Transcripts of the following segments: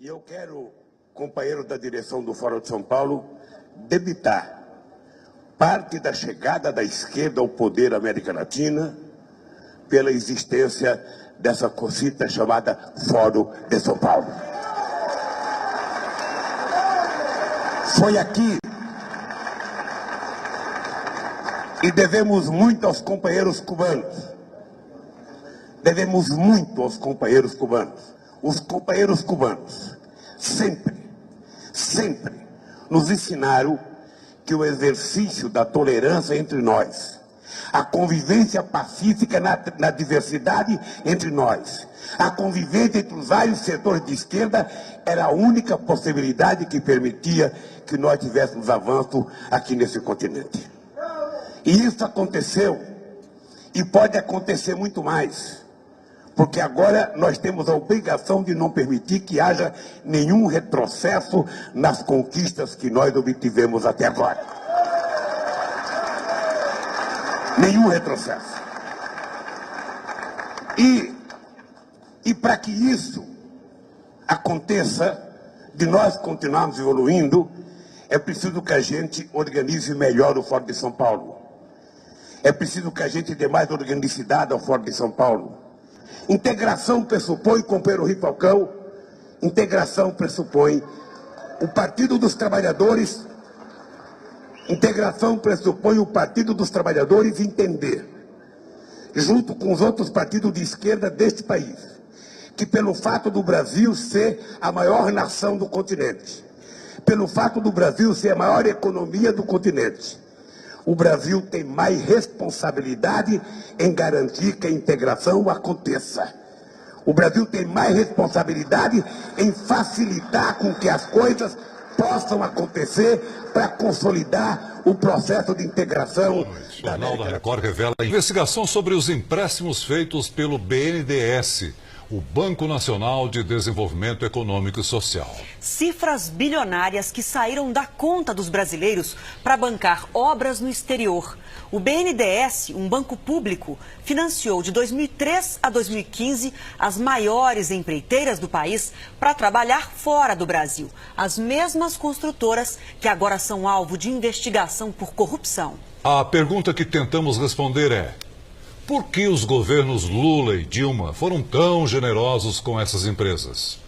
E eu quero, companheiro da direção do Fórum de São Paulo, debitar parte da chegada da esquerda ao poder na América Latina pela existência dessa cosita chamada Fórum de São Paulo. Foi aqui, e devemos muito aos companheiros cubanos. Devemos muito aos companheiros cubanos. Os companheiros cubanos sempre nos ensinaram que o exercício da tolerância entre nós, a convivência pacífica na diversidade entre nós, a convivência entre os vários setores de esquerda era a única possibilidade que permitia que nós tivéssemos avanço aqui nesse continente. E isso aconteceu, e pode acontecer muito mais, porque agora nós temos a obrigação de não permitir que haja nenhum retrocesso nas conquistas que nós obtivemos até agora. Nenhum retrocesso. E para que isso aconteça, de nós continuarmos evoluindo, é preciso que a gente organize melhor o Fórum de São Paulo. É preciso que a gente dê mais organicidade ao Fórum de São Paulo. Integração pressupõe, companheiro Rui Falcão, integração pressupõe o Partido dos Trabalhadores, integração pressupõe o Partido dos Trabalhadores entender, junto com os outros partidos de esquerda deste país, que pelo fato do Brasil ser a maior nação do continente, pelo fato do Brasil ser a maior economia do continente, o Brasil tem mais responsabilidade em garantir que a integração aconteça. O Brasil tem mais responsabilidade em facilitar com que as coisas possam acontecer para consolidar o processo de integração. O Jornal da Record revela a investigação sobre os empréstimos feitos pelo BNDES, o Banco Nacional de Desenvolvimento Econômico e Social. Cifras bilionárias que saíram da conta dos brasileiros para bancar obras no exterior. O BNDES, um banco público, financiou de 2003 a 2015 as maiores empreiteiras do país para trabalhar fora do Brasil. As mesmas construtoras que agora são alvo de investigação por corrupção. A pergunta que tentamos responder é: por que os governos Lula e Dilma foram tão generosos com essas empresas?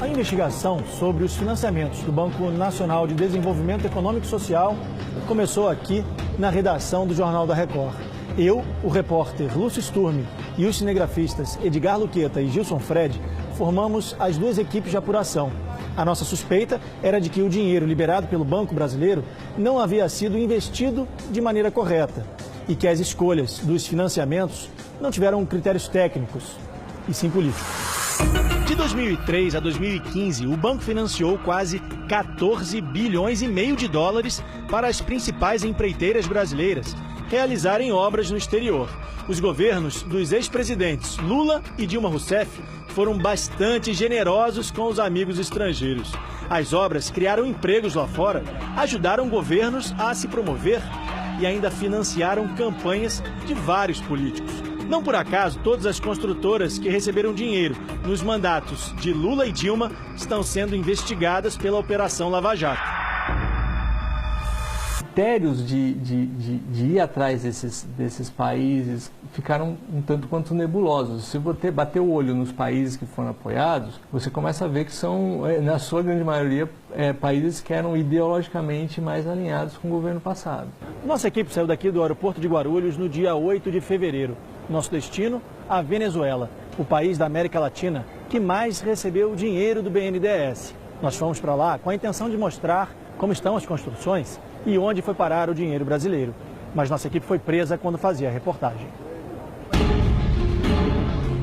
A investigação sobre os financiamentos do Banco Nacional de Desenvolvimento Econômico e Social começou aqui na redação do Jornal da Record. Eu, o repórter Lúcio Sturmi e os cinegrafistas Edgar Luqueta e Gilson Fred formamos as duas equipes de apuração. A nossa suspeita era de que o dinheiro liberado pelo Banco Brasileiro não havia sido investido de maneira correta e que as escolhas dos financiamentos não tiveram critérios técnicos, e sim políticos. De 2003 a 2015, o banco financiou quase 14 bilhões e meio de dólares para as principais empreiteiras brasileiras realizarem obras no exterior. Os governos dos ex-presidentes Lula e Dilma Rousseff foram bastante generosos com os amigos estrangeiros. As obras criaram empregos lá fora, ajudaram governos a se promover e ainda financiaram campanhas de vários políticos. Não por acaso, todas as construtoras que receberam dinheiro nos mandatos de Lula e Dilma estão sendo investigadas pela Operação Lava Jato. Critérios de ir atrás desses países ficaram um tanto quanto nebulosos. Se você bater o olho nos países que foram apoiados, você começa a ver que são, na sua grande maioria, países que eram ideologicamente mais alinhados com o governo passado. Nossa equipe saiu daqui do aeroporto de Guarulhos no dia 8 de fevereiro. Nosso destino, a Venezuela, o país da América Latina que mais recebeu dinheiro do BNDES. Nós fomos para lá com a intenção de mostrar como estão as construções e onde foi parar o dinheiro brasileiro. Mas nossa equipe foi presa quando fazia a reportagem.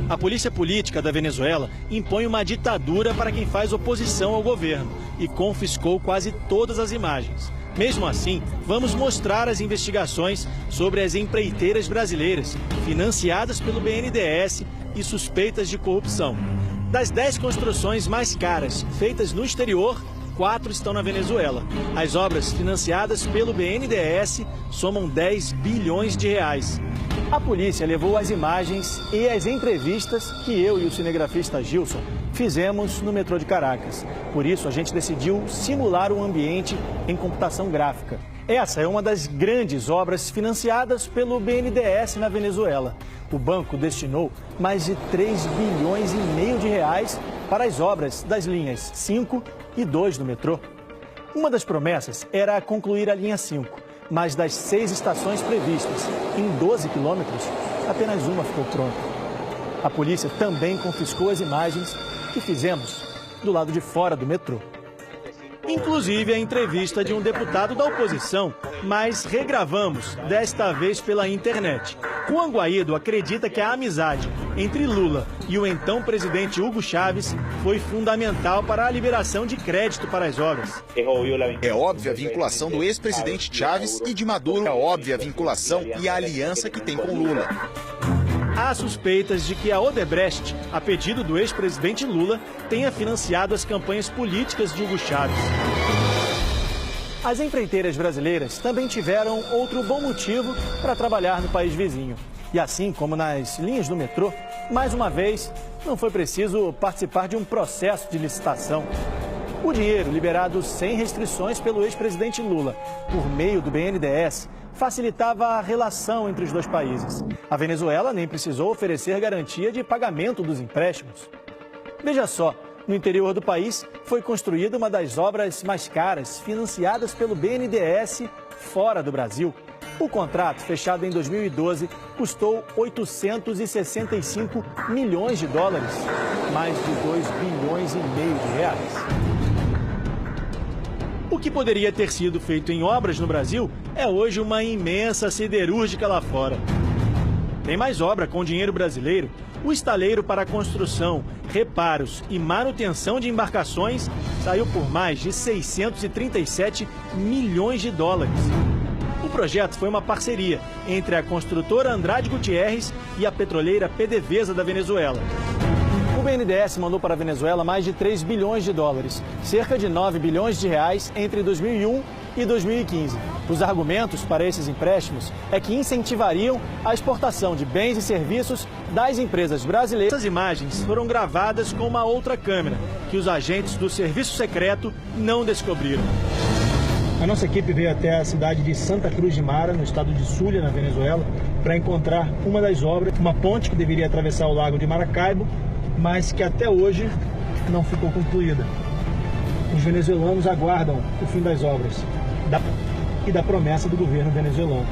A polícia política da Venezuela impõe uma ditadura para quem faz oposição ao governo e confiscou quase todas as imagens. Mesmo assim, vamos mostrar as investigações sobre as empreiteiras brasileiras financiadas pelo BNDES e suspeitas de corrupção. Das 10 construções mais caras feitas no exterior, 4 estão na Venezuela. As obras financiadas pelo BNDES somam 10 bilhões de reais. A polícia levou as imagens e as entrevistas que eu e o cinegrafista Gilson fizemos no metrô de Caracas. Por isso, a gente decidiu simular um ambiente em computação gráfica. Essa é uma das grandes obras financiadas pelo BNDES na Venezuela. O banco destinou mais de 3 bilhões e meio de reais para as obras das linhas 5 e 2 do metrô. Uma das promessas era concluir a linha 5, mas das 6 estações previstas, em 12 quilômetros, apenas uma ficou pronta. A polícia também confiscou as imagens que fizemos do lado de fora do metrô. Inclusive a entrevista de um deputado da oposição, mas regravamos, desta vez pela internet. Juan Guaido acredita que a amizade entre Lula e o então presidente Hugo Chávez foi fundamental para a liberação de crédito para as obras. É óbvia a vinculação do ex-presidente Chávez e de Maduro, é óbvia a vinculação e a aliança que tem com Lula. Há suspeitas de que a Odebrecht, a pedido do ex-presidente Lula, tenha financiado as campanhas políticas de Hugo Chávez. As empreiteiras brasileiras também tiveram outro bom motivo para trabalhar no país vizinho. E assim como nas linhas do metrô, mais uma vez, não foi preciso participar de um processo de licitação. O dinheiro liberado sem restrições pelo ex-presidente Lula, por meio do BNDES, facilitava a relação entre os dois países. A Venezuela nem precisou oferecer garantia de pagamento dos empréstimos. Veja só, no interior do país foi construída uma das obras mais caras financiadas pelo BNDES fora do Brasil. O contrato, fechado em 2012, custou 865 milhões de dólares, mais de 2 bilhões e meio de reais. O que poderia ter sido feito em obras no Brasil é hoje uma imensa siderúrgica lá fora. Tem mais obra com dinheiro brasileiro. O estaleiro para a construção, reparos e manutenção de embarcações saiu por mais de 637 milhões de dólares. O projeto foi uma parceria entre a construtora Andrade Gutierrez e a petroleira PDVSA da Venezuela. O BNDES mandou para a Venezuela mais de 3 bilhões de dólares, cerca de 9 bilhões de reais entre 2001 e 2015. Os argumentos para esses empréstimos é que incentivariam a exportação de bens e serviços das empresas brasileiras. Essas imagens foram gravadas com uma outra câmera, que os agentes do Serviço Secreto não descobriram. A nossa equipe veio até a cidade de Santa Cruz de Mara, no estado de Zulia, na Venezuela, para encontrar uma das obras, uma ponte que deveria atravessar o lago de Maracaibo, mas que até hoje não ficou concluída. Os venezuelanos aguardam o fim das obras e da promessa do governo venezuelano.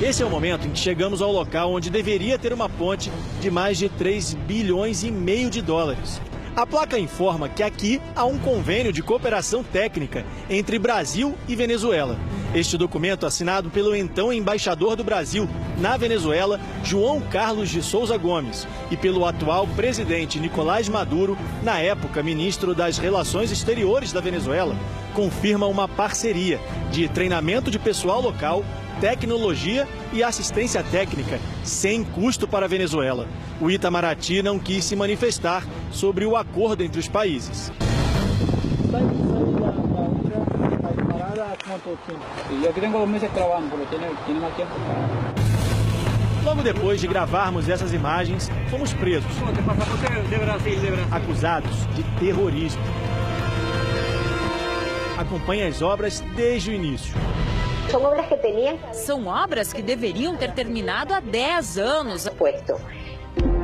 Esse é o momento em que chegamos ao local onde deveria ter uma ponte de mais de 3 bilhões e meio de dólares. A placa informa que aqui há um convênio de cooperação técnica entre Brasil e Venezuela. Este documento, assinado pelo então embaixador do Brasil na Venezuela, João Carlos de Souza Gomes, e pelo atual presidente Nicolás Maduro, na época ministro das Relações Exteriores da Venezuela, confirma uma parceria de treinamento de pessoal local, tecnologia e assistência técnica, sem custo para a Venezuela. O Itamaraty não quis se manifestar sobre o acordo entre os países. Logo depois de gravarmos essas imagens, fomos presos, acusados de terrorismo. Acompanhe as obras desde o início. São obras que deveriam ter terminado há 10 anos.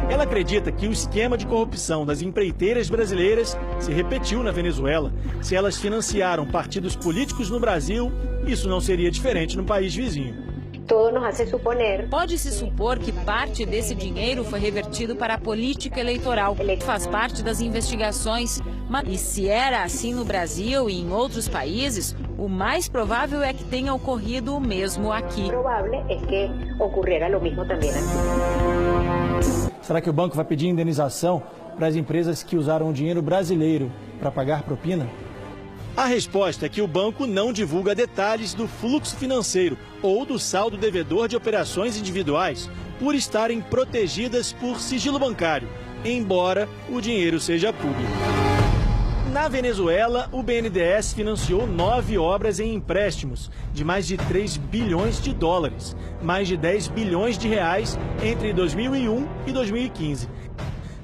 Ela acredita que o esquema de corrupção das empreiteiras brasileiras se repetiu na Venezuela. Se elas financiaram partidos políticos no Brasil, isso não seria diferente no país vizinho. Pode-se supor que parte desse dinheiro foi revertido para a política eleitoral. Faz parte das investigações. E se era assim no Brasil e em outros países, o mais provável é que tenha ocorrido o mesmo aqui. Será que o banco vai pedir indenização para as empresas que usaram o dinheiro brasileiro para pagar propina? A resposta é que o banco não divulga detalhes do fluxo financeiro ou do saldo devedor de operações individuais, por estarem protegidas por sigilo bancário, embora o dinheiro seja público. Na Venezuela, o BNDES financiou 9 obras em empréstimos de mais de 3 bilhões de dólares, mais de 10 bilhões de reais entre 2001 e 2015.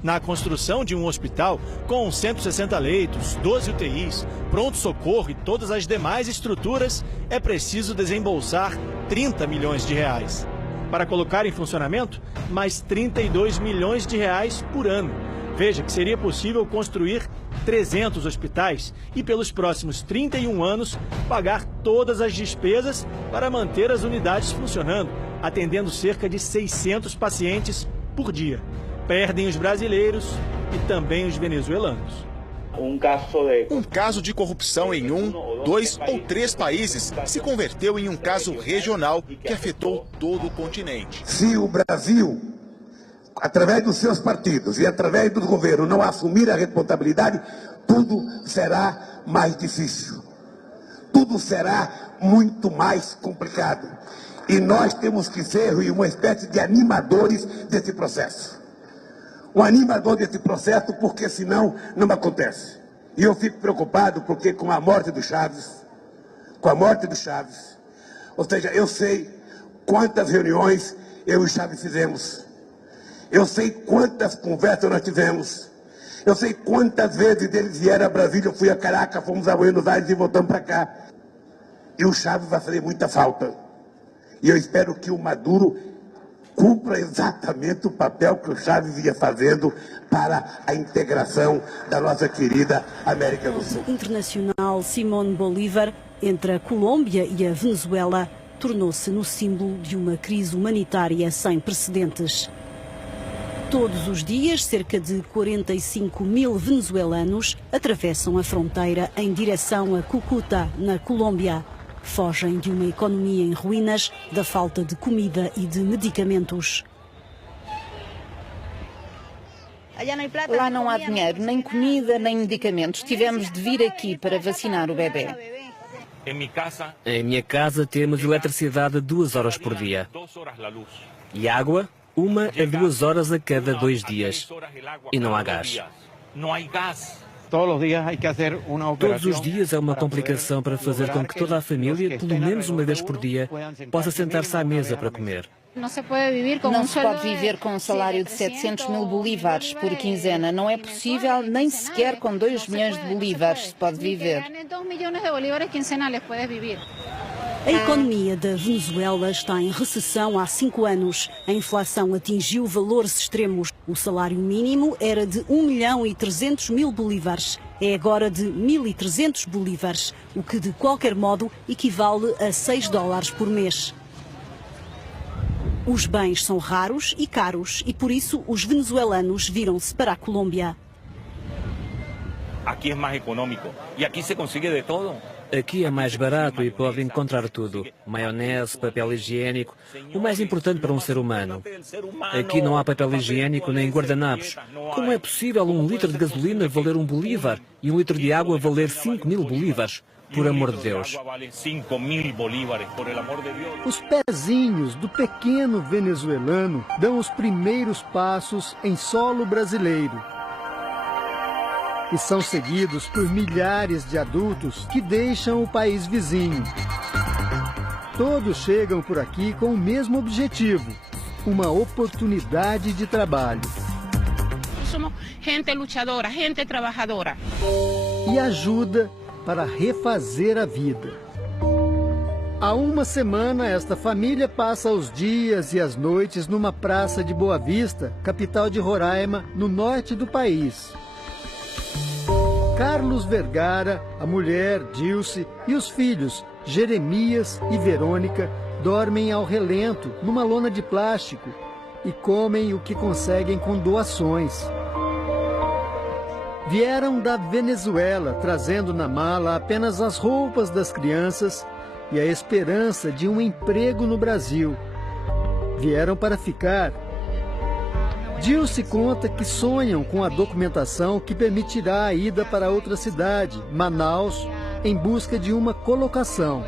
Na construção de um hospital com 160 leitos, 12 UTIs, pronto-socorro e todas as demais estruturas, é preciso desembolsar 30 milhões de reais. Para colocar em funcionamento, mais 32 milhões de reais por ano. Veja que seria possível construir 300 hospitais e, pelos próximos 31 anos, pagar todas as despesas para manter as unidades funcionando, atendendo cerca de 600 pacientes por dia. Perdem os brasileiros e também os venezuelanos. Um caso de corrupção em 1, 2 ou 3 países se converteu em um caso regional que afetou todo o continente. Se o Brasil, através dos seus partidos e através do governo, não assumir a responsabilidade, tudo será mais difícil. Tudo será muito mais complicado. E nós temos que ser uma espécie de animadores desse processo. Um animador desse processo, porque senão não acontece. E eu fico preocupado porque com a morte do Chávez, ou seja, eu sei quantas reuniões eu e o Chávez fizemos. Eu sei quantas conversas nós tivemos. Eu sei quantas vezes eles vieram a Brasília, eu fui a Caracas, fomos a Buenos Aires e voltamos para cá. E o Chávez vai fazer muita falta. E eu espero que o Maduro cumpra exatamente o papel que o Chávez ia fazendo para a integração da nossa querida América do Sul. Internacional Simón Bolívar, entre a Colômbia e a Venezuela, tornou-se no símbolo de uma crise humanitária sem precedentes. Todos os dias, cerca de 45 mil venezuelanos atravessam a fronteira em direção a Cúcuta, na Colômbia. Fogem de uma economia em ruínas, da falta de comida e de medicamentos. Lá não há dinheiro, nem comida, nem medicamentos. Tivemos de vir aqui para vacinar o bebê. Em minha casa temos eletricidade 2 horas por dia. E água, 1 a 2 horas a cada 2 dias. E não há gás. Todos os dias é uma complicação para fazer com que toda a família, pelo menos uma vez por dia, possa sentar-se à mesa para comer. Não se pode viver com um salário de 700 mil bolívares por quinzena. Não é possível, nem sequer com 2 milhões de bolívares se pode viver. A economia da Venezuela está em recessão há 5 anos. A inflação atingiu valores extremos. O salário mínimo era de 1.300.000 bolívares. É agora de 1.300 bolívares, o que de qualquer modo equivale a $6 por mês. Os bens são raros e caros e por isso os venezuelanos viram-se para a Colômbia. Aqui é mais econômico e aqui se consegue de todo. Aqui é mais barato e pode encontrar tudo. Maionese, papel higiênico, o mais importante para um ser humano. Aqui não há papel higiênico nem guardanapos. Como é possível 1 litro de gasolina valer 1 bolívar e 1 litro de água valer 5.000 bolívares? Por amor de Deus. Os pezinhos do pequeno venezuelano dão os primeiros passos em solo brasileiro. E são seguidos por milhares de adultos que deixam o país vizinho. Todos chegam por aqui com o mesmo objetivo, uma oportunidade de trabalho. Somos gente luchadora, gente trabajadora. E ajuda para refazer a vida. Há uma semana, esta família passa os dias e as noites numa praça de Boa Vista, capital de Roraima, no norte do país. Carlos Vergara, a mulher, Dilce, e os filhos, Jeremias e Verônica, dormem ao relento, numa lona de plástico, e comem o que conseguem com doações. Vieram da Venezuela, trazendo na mala apenas as roupas das crianças e a esperança de um emprego no Brasil. Vieram para ficar. Dilce conta que sonham com a documentação que permitirá a ida para outra cidade, Manaus, em busca de uma colocação.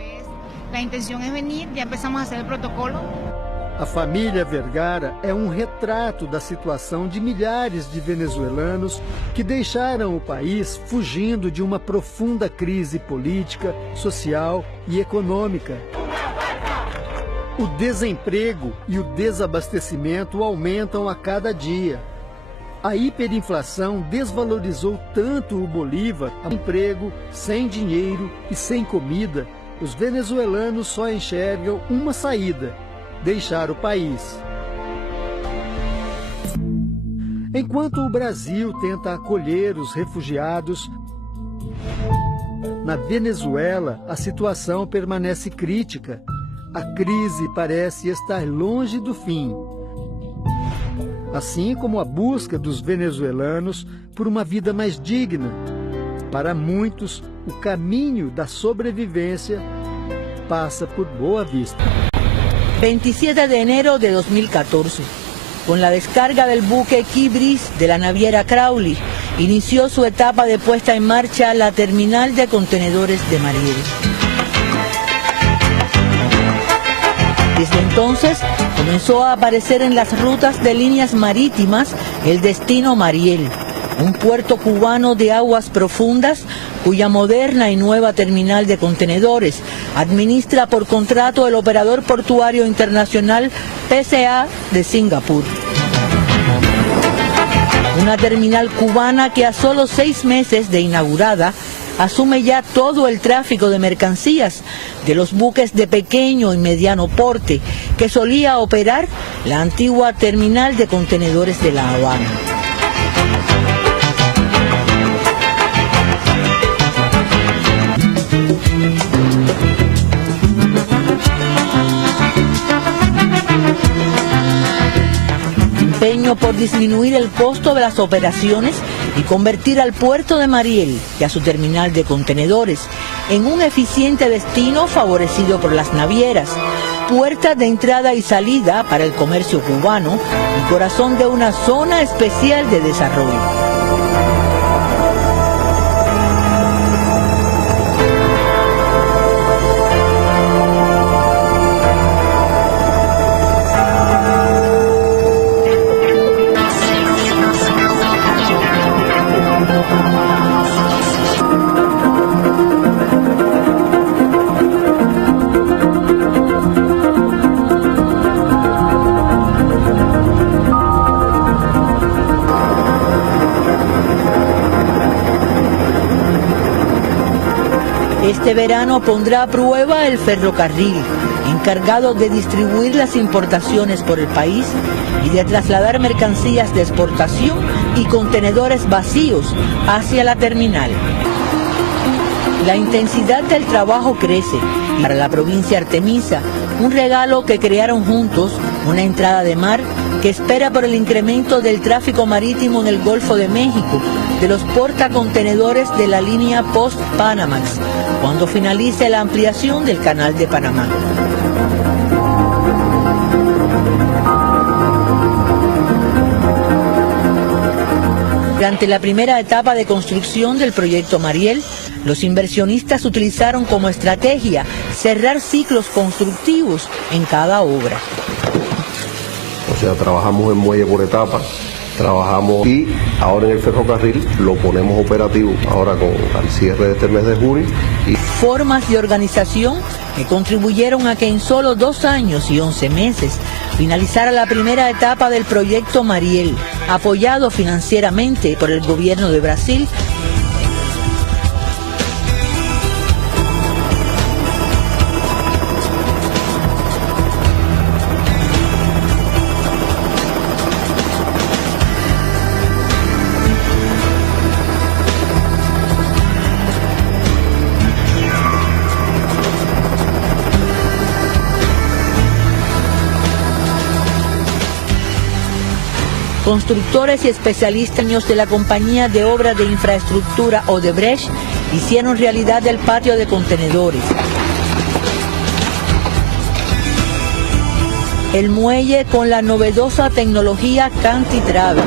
A família Vergara é um retrato da situação de milhares de venezuelanos que deixaram o país fugindo de uma profunda crise política, social e econômica. O desemprego e o desabastecimento aumentam a cada dia. A hiperinflação desvalorizou tanto o bolívar, sem emprego, sem dinheiro e sem comida. Os venezuelanos só enxergam uma saída: deixar o país. Enquanto o Brasil tenta acolher os refugiados, na Venezuela a situação permanece crítica. A crise parece estar longe do fim, assim como a busca dos venezuelanos por uma vida mais digna. Para muitos, o caminho da sobrevivência passa por Boa Vista. 27 de enero de 2014, con la descarga del buque Kibris de la naviera Crowley, inició su etapa de puesta en marcha la terminal de contenedores de Mariel. Desde entonces comenzó a aparecer en las rutas de líneas marítimas el destino Mariel, un puerto cubano de aguas profundas cuya moderna y nueva terminal de contenedores administra por contrato el operador portuario internacional PCA de Singapur. Una terminal cubana que a solo 6 meses de inaugurada asume ya todo el tráfico de mercancías de los buques de pequeño y mediano porte que solía operar la antigua terminal de contenedores de La Habana. Empeño por disminuir el costo de las operaciones y convertir al puerto de Mariel y a su terminal de contenedores en un eficiente destino favorecido por las navieras, puerta de entrada y salida para el comercio cubano y corazón de una zona especial de desarrollo. Este verano pondrá a prueba el ferrocarril, encargado de distribuir las importaciones por el país y de trasladar mercancías de exportación y contenedores vacíos hacia la terminal. La intensidad del trabajo crece y para la provincia Artemisa, un regalo que crearon juntos, una entrada de mar que espera por el incremento del tráfico marítimo en el Golfo de México, de los portacontenedores de la línea Post-Panamax, cuando finalice la ampliación del Canal de Panamá. Durante la primera etapa de construcción del proyecto Mariel, los inversionistas utilizaron como estrategia cerrar ciclos constructivos en cada obra. O sea, trabajamos en muelle por etapas, trabajamos y ahora en el ferrocarril lo ponemos operativo ahora al cierre de este mes de junio. Formas de organización que contribuyeron a que en solo 2 años y 11 meses finalizara la primera etapa del proyecto Mariel, apoyado financieramente por el gobierno de Brasil. Constructores y especialistas de la compañía de obras de infraestructura Odebrecht hicieron realidad el patio de contenedores. El muelle con la novedosa tecnología Cantitravel.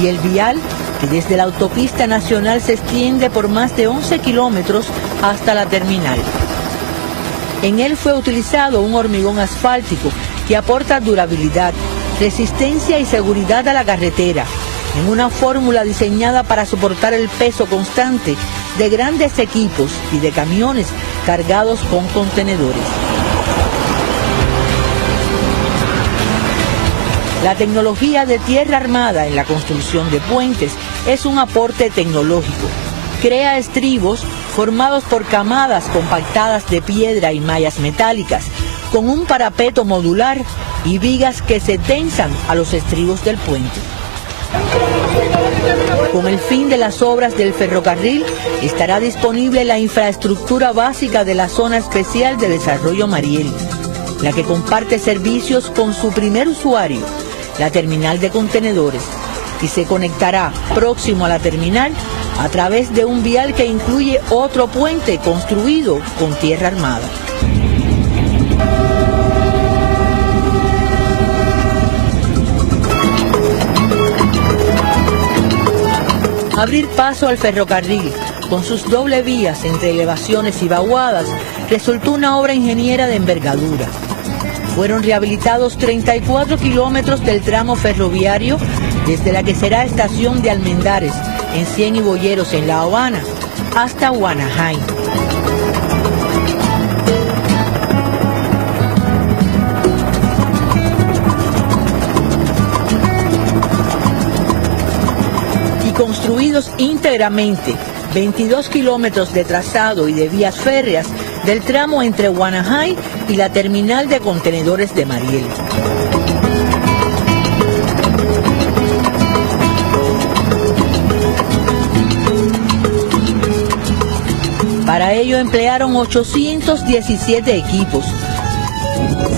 y el vial, que desde la autopista nacional se extiende por más de 11 kilómetros hasta la terminal. En él fue utilizado un hormigón asfáltico que aporta durabilidad, resistencia y seguridad a la carretera, en una fórmula diseñada para soportar el peso constante de grandes equipos y de camiones cargados con contenedores. La tecnología de tierra armada en la construcción de puentes es un aporte tecnológico. Crea estribos formados por camadas compactadas de piedra y mallas metálicas, con un parapeto modular y vigas que se tensan a los estribos del puente. Con el fin de las obras del ferrocarril, estará disponible la infraestructura básica de la Zona Especial de Desarrollo Mariel, la que comparte servicios con su primer usuario, la terminal de contenedores, y se conectará próximo a la terminal a través de un vial que incluye otro puente construido con tierra armada. Abrir paso al ferrocarril con sus doble vías entre elevaciones y vaguadas resultó una obra ingeniera de envergadura. Fueron rehabilitados 34 kilómetros del tramo ferroviario desde la que será estación de Almendares, en Cien y Boyeros, en La Habana, hasta Guanajay. Construidos íntegramente 22 kilómetros de trazado y de vías férreas del tramo entre Guanajay y la terminal de contenedores de Mariel. Para ello emplearon 817 equipos.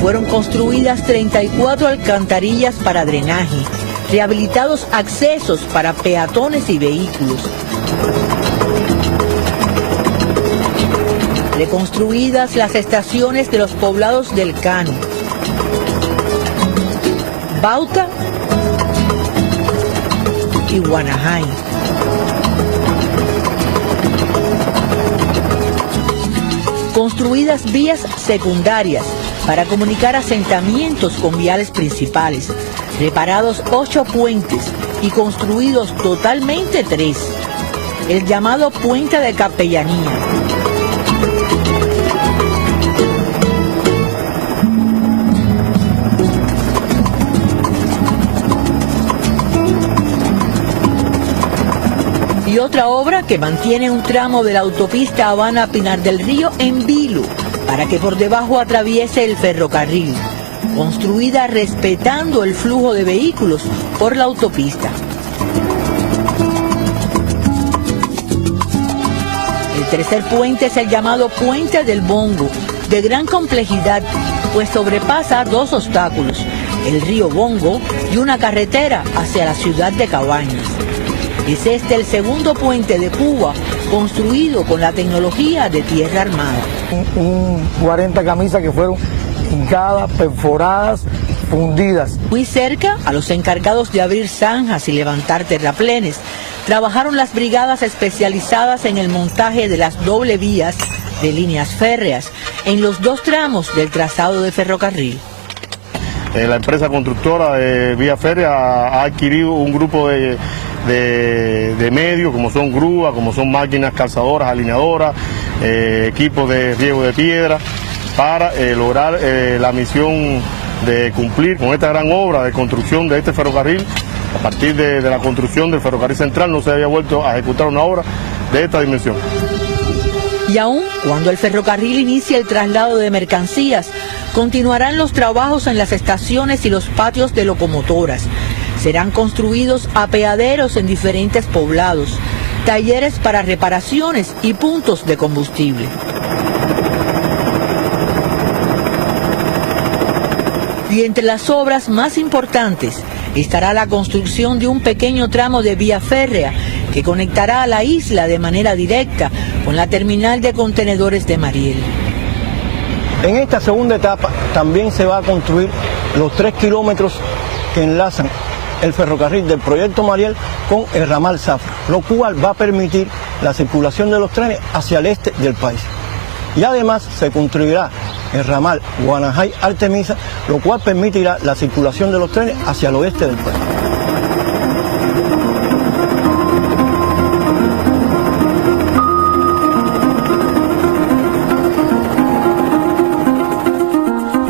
Fueron construidas 34 alcantarillas para drenaje, rehabilitados accesos para peatones y vehículos, reconstruidas las estaciones de los poblados del Cano, Bauta y Guanajay. Construidas vías secundarias para comunicar asentamientos con viales principales, reparados 8 puentes y construidos totalmente 3, el llamado Puente de Capellanía. Y otra obra que mantiene un tramo de la autopista Habana-Pinar del Río en vilo, para que por debajo atraviese el ferrocarril, construida respetando el flujo de vehículos por la autopista. El tercer puente es el llamado Puente del Bongo, de gran complejidad, pues sobrepasa 2 obstáculos, el río Bongo y una carretera hacia la ciudad de Cabañas. Es este el segundo puente de Cuba construido con la tecnología de tierra armada. 40 camisas que fueron hincadas, perforadas, fundidas. Muy cerca, a los encargados de abrir zanjas y levantar terraplenes, trabajaron las brigadas especializadas en el montaje de las doble vías de líneas férreas en los 2 tramos del trazado de ferrocarril. La empresa constructora de Vía Férrea ha adquirido un grupo de medios, como son grúas, como son máquinas calzadoras, alineadoras, equipos de riego de piedra, para lograr la misión de cumplir con esta gran obra de construcción de este ferrocarril. A partir de la construcción del ferrocarril central no se había vuelto a ejecutar una obra de esta dimensión. Y aún cuando el ferrocarril inicie el traslado de mercancías, continuarán los trabajos en las estaciones y los patios de locomotoras. Serán construidos apeaderos en diferentes poblados, talleres para reparaciones y puntos de combustible. Y entre las obras más importantes estará la construcción de un pequeño tramo de vía férrea que conectará a la isla de manera directa con la terminal de contenedores de Mariel. En esta segunda etapa también se va a construir los 3 kilómetros que enlazan el ferrocarril del proyecto Mariel con el ramal Zafra, lo cual va a permitir la circulación de los trenes hacia el este del país. Y además se construirá el ramal Guanajay-Artemisa, lo cual permitirá la circulación de los trenes hacia el oeste del país.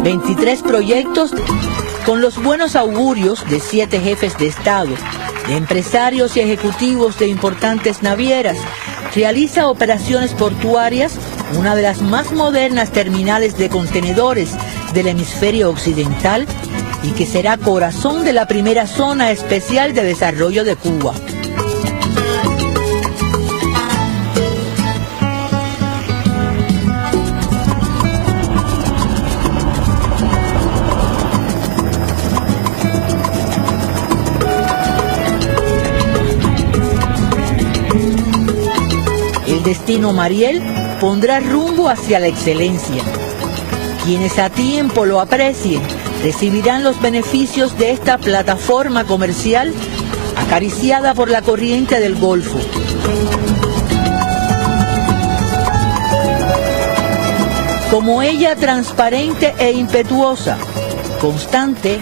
...23 proyectos con los buenos augurios de 7 jefes de Estado, de empresarios y ejecutivos de importantes navieras. Realiza operaciones portuarias, una de las más modernas terminales de contenedores del hemisferio occidental y que será corazón de la primera zona especial de desarrollo de Cuba. El destino Mariel pondrá rumbo hacia la excelencia. Quienes a tiempo lo aprecien recibirán los beneficios de esta plataforma comercial acariciada por la corriente del Golfo. Como ella, transparente e impetuosa, constante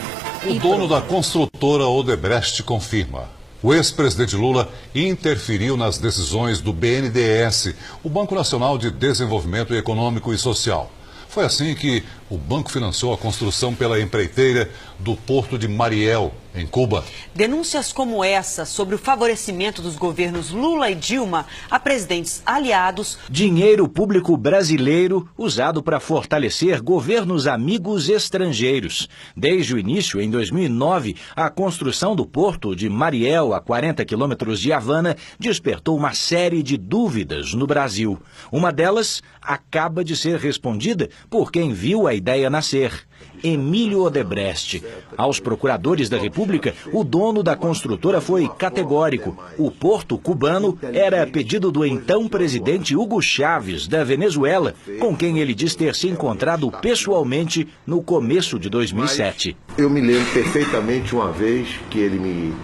e... O dono da construtora Odebrecht confirma. O ex-presidente Lula interferiu nas decisões do BNDES, o Banco Nacional de Desenvolvimento Econômico e Social. Foi assim que o banco financiou a construção pela empreiteira do Porto de Mariel, em Cuba. Denúncias como essa sobre o favorecimento dos governos Lula e Dilma a presidentes aliados. Dinheiro público brasileiro usado para fortalecer governos amigos estrangeiros. Desde o início, em 2009, a construção do Porto de Mariel, a 40 quilômetros de Havana, despertou uma série de dúvidas no Brasil. Uma delas acaba de ser respondida por quem viu a ideia nascer. Emílio Odebrecht. Aos procuradores da República, o dono da construtora foi categórico. O porto cubano era pedido do então presidente Hugo Chávez, da Venezuela, com quem ele diz ter se encontrado pessoalmente no começo de 2007. Eu me lembro perfeitamente uma vez que ele me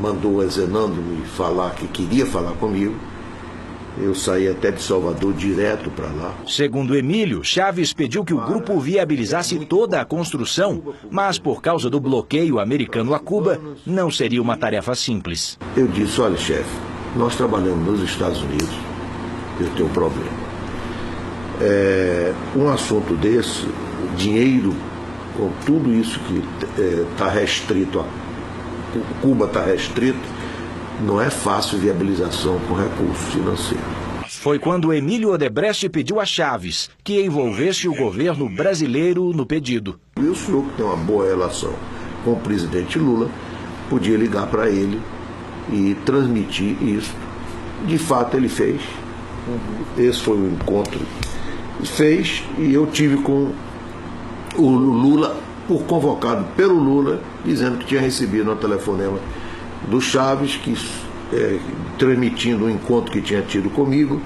mandou a Zenando me falar que queria falar comigo. Eu saí até de Salvador direto para lá. Segundo Emílio, Chávez pediu que o grupo viabilizasse toda a construção, mas por causa do bloqueio americano a Cuba, não seria uma tarefa simples. Eu disse, olha, chefe, nós trabalhamos nos Estados Unidos, eu tenho um problema. Um assunto desse, dinheiro, com tudo isso que está restrito, Cuba está restrito, não é fácil viabilização com recursos financeiros. Foi quando Emílio Odebrecht pediu a Chávez que envolvesse o governo brasileiro no pedido. E o senhor, que tem uma boa relação com o presidente Lula, podia ligar para ele e transmitir isso. De fato, ele fez. Esse foi o encontro. Fez, e eu tive com o Lula, convocado pelo Lula, dizendo que tinha recebido um telefonema do Chávez, transmitindo o encontro que tinha tido comigo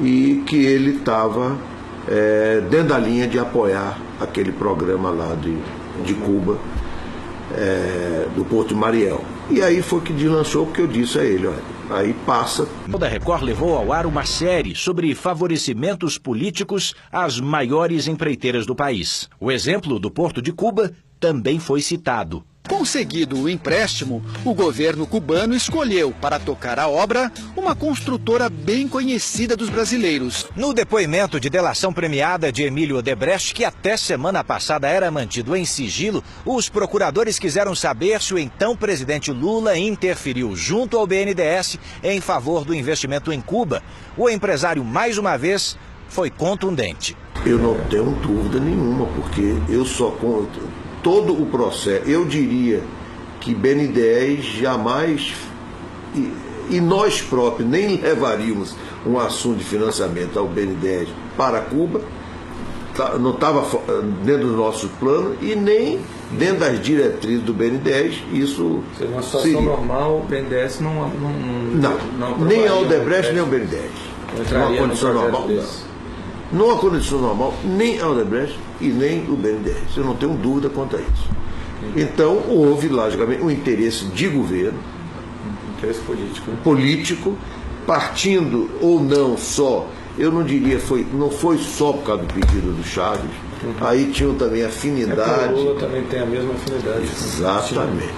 e que ele estava dentro da linha de apoiar aquele programa lá de Cuba, do Porto de Mariel. E aí foi que deslanchou, porque eu disse a ele, olha, aí passa. O da Record levou ao ar uma série sobre favorecimentos políticos às maiores empreiteiras do país. O exemplo do Porto de Cuba também foi citado. Conseguido o empréstimo, o governo cubano escolheu para tocar a obra uma construtora bem conhecida dos brasileiros. No depoimento de delação premiada de Emílio Odebrecht, que até semana passada era mantido em sigilo, os procuradores quiseram saber se o então presidente Lula interferiu junto ao BNDES em favor do investimento em Cuba. O empresário, mais uma vez, foi contundente. Eu não tenho dúvida nenhuma, porque eu só conto todo o processo. Eu diria que BNDES jamais, e nós próprios nem levaríamos um assunto de financiamento ao BNDES para Cuba, não estava dentro do nosso plano e nem dentro das diretrizes do BNDES. Isso seria uma situação normal, o BNDES não nem a Odebrecht nem o BNDES. Numa condição normal, numa condição normal, nem a Odebrecht e nem o BNDES. Eu não tenho dúvida quanto a isso. Então houve, logicamente, um interesse de governo, interesse político, partindo ou não só, eu não diria, não foi só por causa do pedido do Chaves, aí tinham também afinidade. O Lula também tem a mesma afinidade. Exatamente.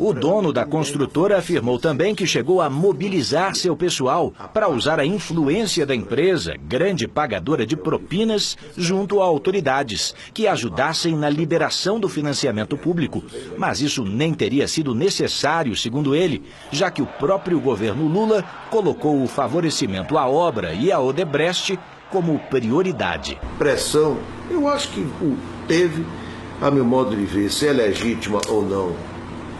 O dono da construtora afirmou também que chegou a mobilizar seu pessoal para usar a influência da empresa, grande pagadora de propinas, junto a autoridades, que ajudassem na liberação do financiamento público. Mas isso nem teria sido necessário, segundo ele, já que o próprio governo Lula colocou o favorecimento à obra e à Odebrecht como prioridade. Pressão, eu acho que teve, a meu modo de ver, se é legítima ou não.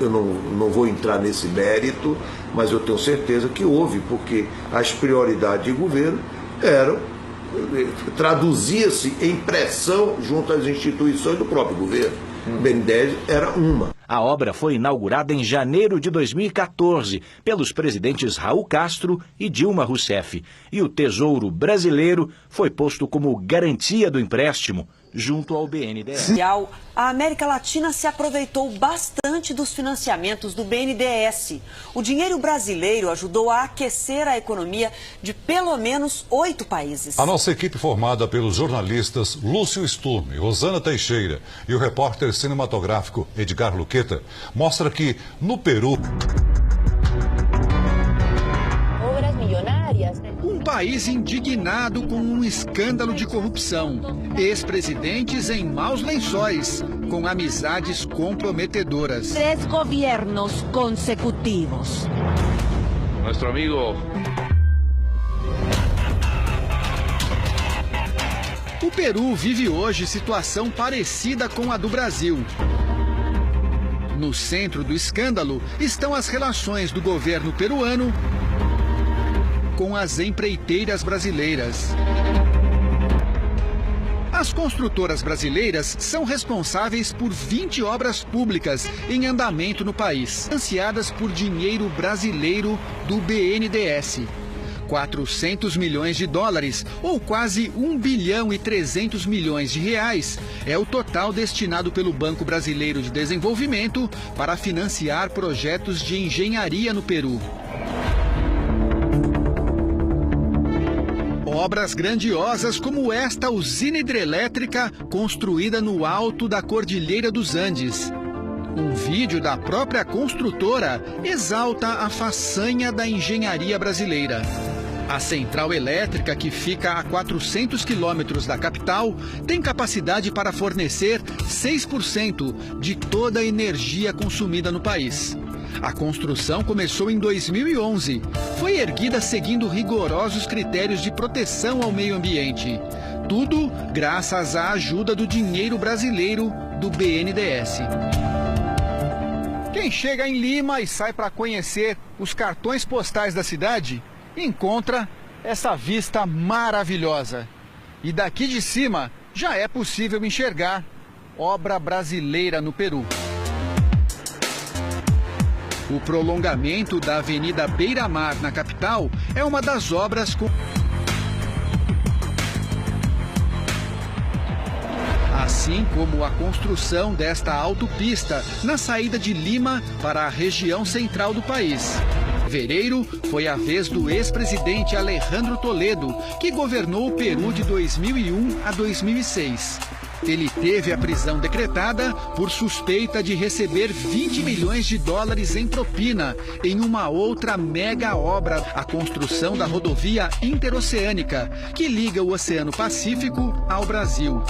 Eu não vou entrar nesse mérito, mas eu tenho certeza que houve, porque as prioridades de governo traduzia-se em pressão junto às instituições do próprio governo. BNDES era uma. A obra foi inaugurada em janeiro de 2014 pelos presidentes Raul Castro e Dilma Rousseff. E o Tesouro Brasileiro foi posto como garantia do empréstimo junto ao BNDES. A América Latina se aproveitou bastante dos financiamentos do BNDES. O dinheiro brasileiro ajudou a aquecer a economia de pelo menos 8 países. A nossa equipe, formada pelos jornalistas Lúcio Sturmi, Rosana Teixeira e o repórter cinematográfico Edgar Luqueta, mostra que no Peru... Um país indignado com um escândalo de corrupção. Ex-presidentes em maus lençóis, com amizades comprometedoras. 3 governos consecutivos. Nosso amigo... O Peru vive hoje situação parecida com a do Brasil. No centro do escândalo estão as relações do governo peruano com as empreiteiras brasileiras. As construtoras brasileiras são responsáveis por 20 obras públicas em andamento no país, financiadas por dinheiro brasileiro do BNDES. 400 milhões de dólares, ou quase 1 bilhão e 300 milhões de reais, é o total destinado pelo Banco Brasileiro de Desenvolvimento para financiar projetos de engenharia no Peru. Obras grandiosas como esta usina hidrelétrica construída no alto da Cordilheira dos Andes. Um vídeo da própria construtora exalta a façanha da engenharia brasileira. A central elétrica, que fica a 400 quilômetros da capital, tem capacidade para fornecer 6% de toda a energia consumida no país. A construção começou em 2011. Foi erguida seguindo rigorosos critérios de proteção ao meio ambiente. Tudo graças à ajuda do dinheiro brasileiro do BNDES. Quem chega em Lima e sai para conhecer os cartões postais da cidade, encontra essa vista maravilhosa. E daqui de cima já é possível enxergar obra brasileira no Peru. O prolongamento da Avenida Beira-Mar na capital é uma das obras com... Assim como a construção desta autopista na saída de Lima para a região central do país. Em fevereiro foi a vez do ex-presidente Alejandro Toledo, que governou o Peru de 2001 a 2006. Ele teve a prisão decretada por suspeita de receber 20 milhões de dólares em propina em uma outra mega obra, a construção da rodovia interoceânica, que liga o Oceano Pacífico ao Brasil.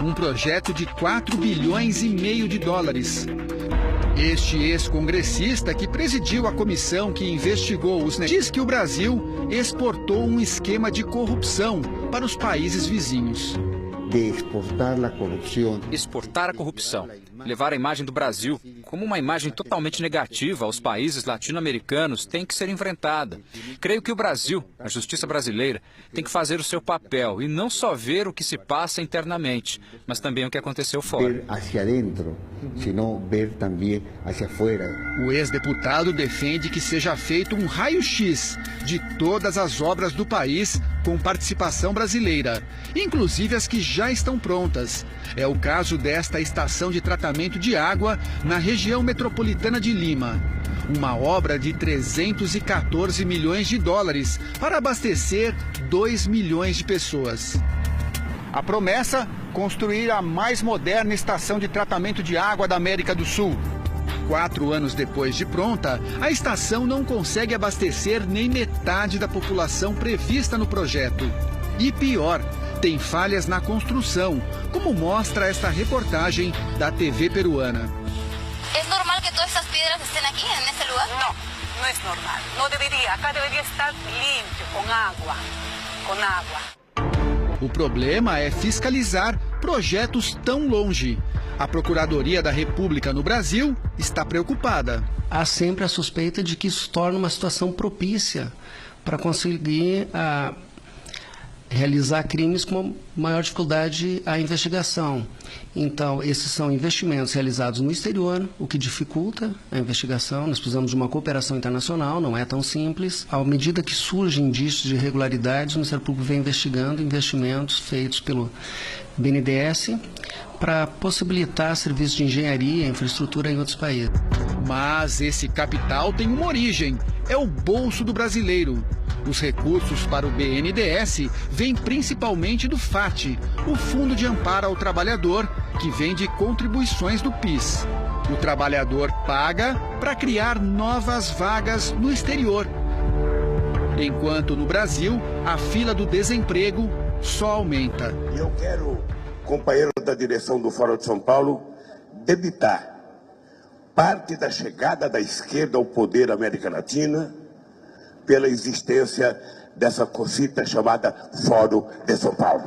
Um projeto de 4 bilhões e meio de dólares. Este ex-congressista, que presidiu a comissão que investigou os negócios, diz que o Brasil exportou um esquema de corrupção para os países vizinhos. De exportar a corrupção. Exportar a corrupção. Levar a imagem do Brasil como uma imagem totalmente negativa aos países latino-americanos tem que ser enfrentada. Creio que o Brasil, a justiça brasileira, tem que fazer o seu papel e não só ver o que se passa internamente, mas também o que aconteceu fora. Ver hacia dentro, senão ver também hacia fora. O ex-deputado defende que seja feito um raio-x de todas as obras do país com participação brasileira, inclusive as que já estão prontas. É o caso desta estação de tratamento de água na região metropolitana de Lima. Uma obra de 314 milhões de dólares para abastecer 2 milhões de pessoas. A promessa: construir a mais moderna estação de tratamento de água da América do Sul. 4 anos depois de pronta, a estação não consegue abastecer nem metade da população prevista no projeto. E pior, tem falhas na construção, como mostra esta reportagem da TV peruana. É normal que todas essas pedras estejam aqui, nesse lugar? Não, não é normal. Não deveria. Acá deveria estar limpo, com água. Com água. O problema é fiscalizar projetos tão longe. A Procuradoria da República no Brasil está preocupada. Há sempre a suspeita de que isso torna uma situação propícia para conseguir realizar crimes com maior dificuldade à investigação. Então, esses são investimentos realizados no exterior, o que dificulta a investigação. Nós precisamos de uma cooperação internacional, não é tão simples. À medida que surgem indícios de irregularidades, o Ministério Público vem investigando investimentos feitos pelo BNDES para possibilitar serviços de engenharia e infraestrutura em outros países. Mas esse capital tem uma origem, é o bolso do brasileiro. Os recursos para o BNDES vêm principalmente do FAT, o Fundo de Amparo ao Trabalhador, que vem de contribuições do PIS. O trabalhador paga para criar novas vagas no exterior. Enquanto no Brasil, a fila do desemprego só aumenta. Eu quero, companheiro da direção do Fórum de São Paulo, debitar parte da chegada da esquerda ao poder na América Latina pela existência dessa cosita chamada Fórum de São Paulo.